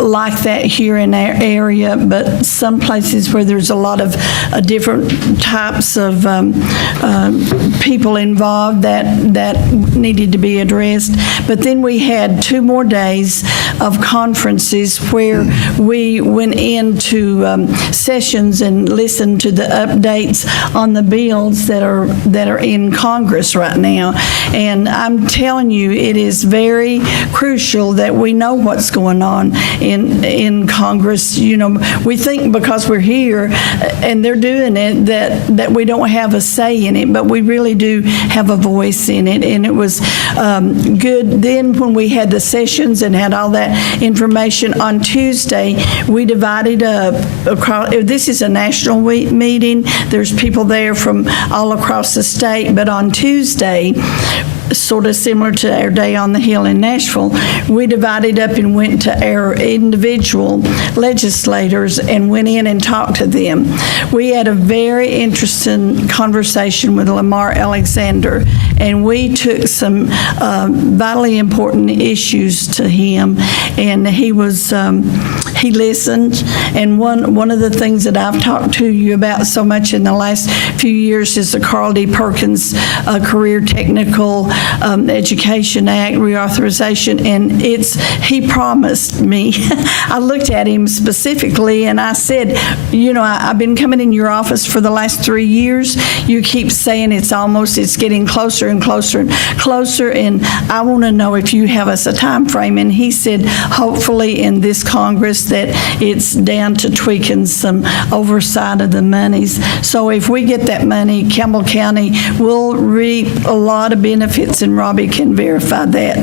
like that here in our area, but some places where there's a lot of different types of people involved that needed to be addressed. But then we had 2 more days of conferences where we went into sessions and listened to the updates on the bills that are in Congress right now. And I'm telling you, it is very crucial that we know what's going on in Congress. You know, we think because we're here and they're doing it that we don't have a say in it, but we really do have a voice in it. And it was good. Then when we had the sessions and had all that information on Tuesday, we divided up across. This is a national meeting. There's people there from all across the state, but on Tuesday, sort of similar to our day on the Hill in Nashville, we divided up and went to our individual legislators and went in and talked to them. We had a very interesting conversation with Lamar Alexander, and we took some vitally important issues to him, and he listened. And one of the things that I've talked to you about so much in the last few years is the Carl D. Perkins Career Technical Education Act reauthorization, and he promised me. I looked at him specifically and I said, you know, I've been coming in your office for the last 3 years. You keep saying it's getting closer and closer and closer, and I want to know if you have us a time frame. And he said, hopefully in this Congress that it's down to tweaking some oversight of the monies. So if we get that money, Campbell County will reap a lot of benefits, and Robbie can verify that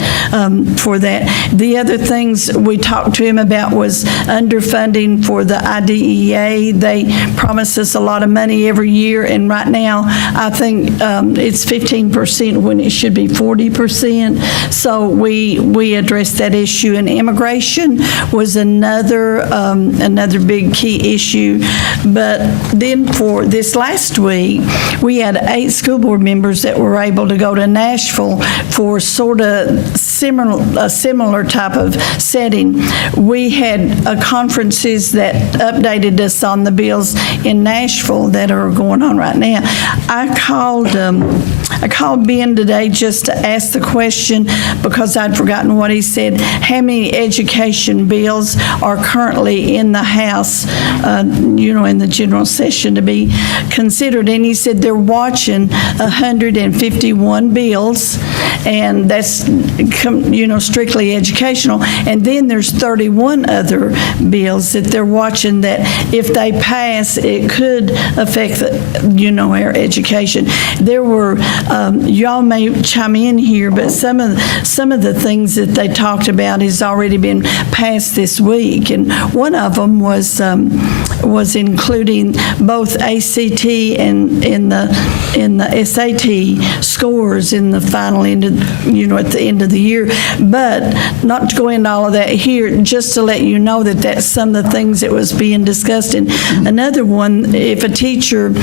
for that. The other things we talked to him about was underfunding for the IDEA. They promise us a lot of money every year, and right now I think it's 15% when it should be 40%. So we addressed that issue, and immigration was another big key issue. But then for this last week, we had 8 school board members that were able to go to Nashville for sort of a similar type of setting. We had conferences that updated us on the bills in Nashville that are going on right now. I called Ben today just to ask the question, because I'd forgotten what he said, how many education bills are currently in the House, in the general session to be considered. And he said they're watching 151 bills, and that's, strictly educational. And then there's 31 other bills that they're watching that if they pass, it could affect, our education. There were, y'all may chime in here, but some of the things that they talked about has already been passed this week. And one of them was including both ACT and in the SAT scores in the final end of, at the end of the year. But not to go into all of that here, just to let you know that that's some of the things that was being discussed. And another one, if a teacher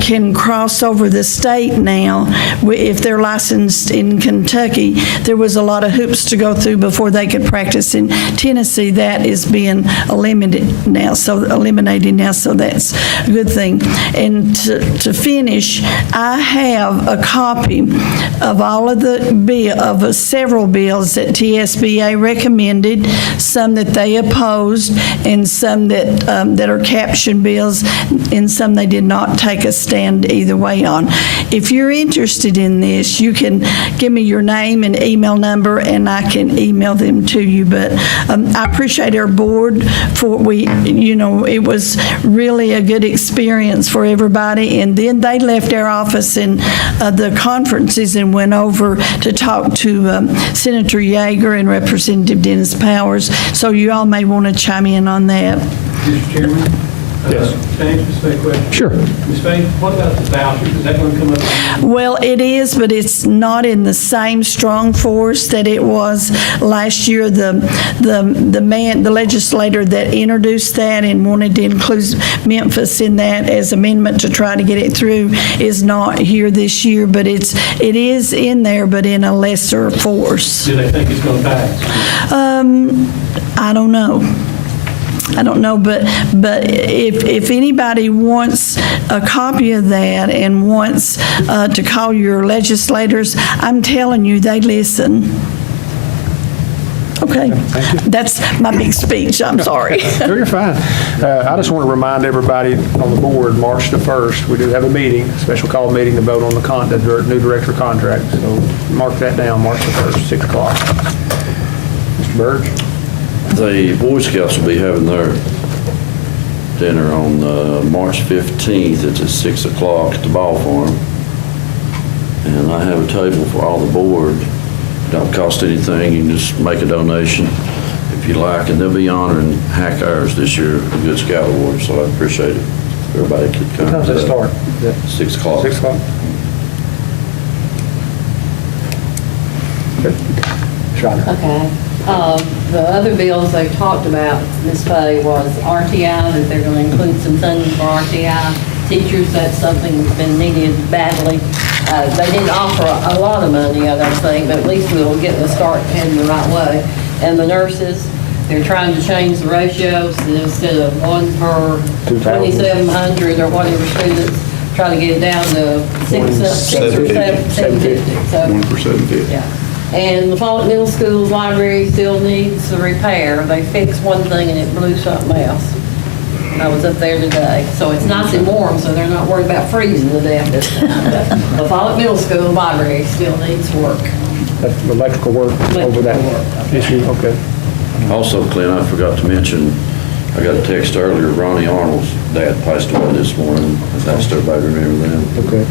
can cross over the state now, if they're licensed in Kentucky, there was a lot of hoops to go through before they could practice in Tennessee. That is being eliminated now, so that's a good thing. And to finish, I have a copy of of all of several bills that TSBA recommended, some that they opposed, and some that are caption bills, and some they did not take a stand either way on. If you're interested in this, you can give me your name and email number, and I can email them to you. But I appreciate our board it was really a good experience for everybody. And then they left our office in the conferences and went over to talk to Senator Yeager and Representative Dennis Powers. So you all may want to chime in on that. Mr. Chairman? Yes. Can I ask Ms. Fay a question? Sure. Ms. Fay, what about the vouchers? Is that going to come up? Well, it is, but it's not in the same strong force that it was last year. The legislator that introduced that and wanted to include Memphis in that as amendment to try to get it through is not here this year, but it is in there, but in a lesser force. Do they think it's going to pass? I don't know, but if anybody wants a copy of that and wants to call your legislators, I'm telling you, they listen. Okay. Thank you. That's my big speech. I'm sorry. No, you're fine. I just want to remind everybody on the board, March the 1st, we do have a meeting, a special call meeting to vote on the new director contract. So mark that down, March the 1st, 6 o'clock. Mr. Burge? The Boy Scouts will be having their dinner on March 15th. It's at 6 o'clock at the ball farm. And I have a table for all the board. Don't cost anything. You can just make a donation if you like. And they'll be honoring Hack Ours this year, the Good Scout Award. So I appreciate it. Everybody could come. What time does that start? 6 o'clock. 6 o'clock? Good. Shonda? Okay. The other bills they talked about, Ms. Fay, was RTI, that they're going to include some funding for RTI teachers. That's something that's been needed badly. They didn't offer a lot of money, I don't think, but at least we'll get the start heading the right way. And the nurses, they're trying to change the ratios, and instead of 1 per 2,700 or whatever students, try to get it down to 6 or 750. 1 per 750. Yeah. And the Follett Middle School's library still needs a repair. They fixed one thing and it blew something else. I was up there today. So it's nice and warm, so they're not worried about freezing to death this time. But the Follett Middle School library still needs work. That's electrical work over that issue, okay. Also, Clint, I forgot to mention, I got a text earlier, Ronnie Arnold's dad passed away this morning. I asked everybody to remember them. Okay.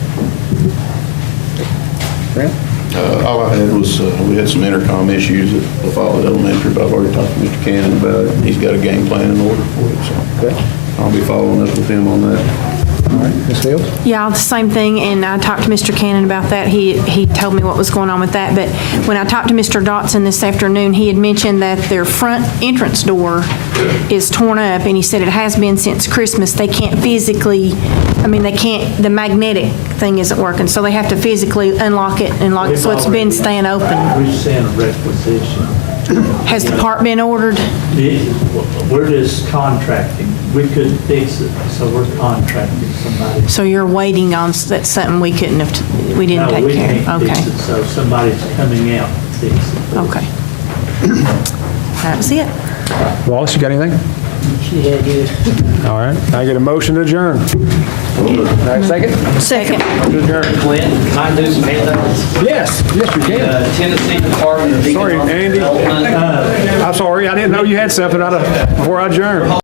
Grant? All I had was, we had some intercom issues at the Follett Elementary, but I've already talked to Mr. Cannon about it. He's got a game plan in order for it, so I'll be following up with him on that. All right, Ms. Fields? Yeah, the same thing, and I talked to Mr. Cannon about that. He told me what was going on with that, but when I talked to Mr. Dotson this afternoon, he had mentioned that their front entrance door is torn up, and he said it has been since Christmas. They can't physically, the magnetic thing isn't working, so they have to physically unlock it and lock it, so it's been staying open. We sent a requisition. Has the part been ordered? We're just contracting. We couldn't fix it, so we're contracting somebody. So you're waiting on, that's something we didn't take care of? No, we can't fix it, so somebody's coming out to fix it. Okay. That was it. Wallace, you got anything? Yeah, good. All right, I get a motion to adjourn. Second? Second. Motion to adjourn. Clint, can I do some handouts? Yes, you can. Tennessee Department of Sorry, Economic Andy. Development. I'm sorry, I didn't know you had something before I adjourned.